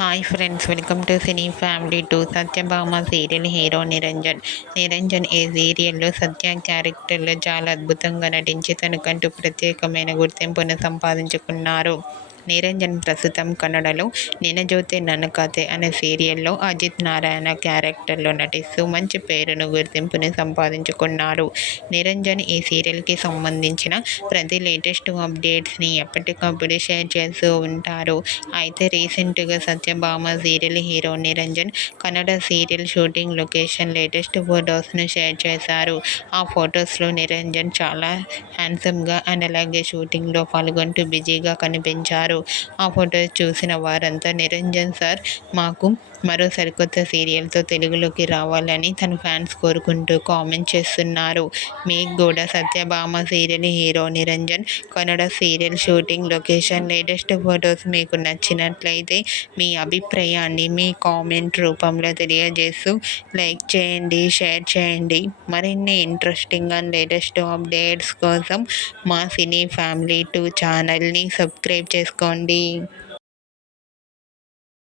Hi friends, welcome to cine family two. Satyabhama serial hero Niranjan. Niranjan ఈ సీరియల్లో సత్య క్యారెక్టర్లో చాలా అద్భుతంగా నటించి తనకంటూ ప్రత్యేకమైన గుర్తింపును సంపాదించుకున్నారు. నిరంజన్ ప్రస్తుతం కన్నడలో నినజోతే నన్న కథే అనే సీరియల్లో అజిత్ నారాయణ క్యారెక్టర్లో నటిస్తూ మంచి పేరును గుర్తింపుని సంపాదించుకున్నారు. నిరంజన్ ఈ సీరియల్కి సంబంధించిన ప్రతి లేటెస్ట్ అప్డేట్స్ని ఎప్పటికప్పుడు షేర్ చేస్తూ ఉంటారు. అయితే రీసెంట్గా Satyabhama serial hero Niranjan Kannada serial shooting location latest ఫొటోస్ను షేర్ చేశారు. ఆ ఫొటోస్లో నిరంజన్ చాలా హ్యాండ్సమ్గా అండ్ అలాగే షూటింగ్లో పాల్గొంటూ బిజీగా కనిపించారు. ఆ ఫొటోస్ చూసిన వారంతా నిరంజన్ సార్ మాకు మరో సరికొత్త సీరియల్తో తెలుగులోకి రావాలని తన ఫ్యాన్స్ కోరుకుంటూ కామెంట్ చేస్తున్నారు. మీకు కూడా Satyabhama serial hero Niranjan Kannada serial shooting location latest photos మీకు నచ్చినట్లయితే మీ అభిప్రాయాన్ని మీ కామెంట్ రూపంలో తెలియజేస్తూ లైక్ చేయండి, షేర్ చేయండి. మరిన్ని ఇంట్రెస్టింగ్ అండ్ లేటెస్ట్ అప్డేట్స్ కోసం మా సినీ ఫ్యామిలీ 2 ఛానల్ని సబ్స్క్రైబ్ చేసుకోండి.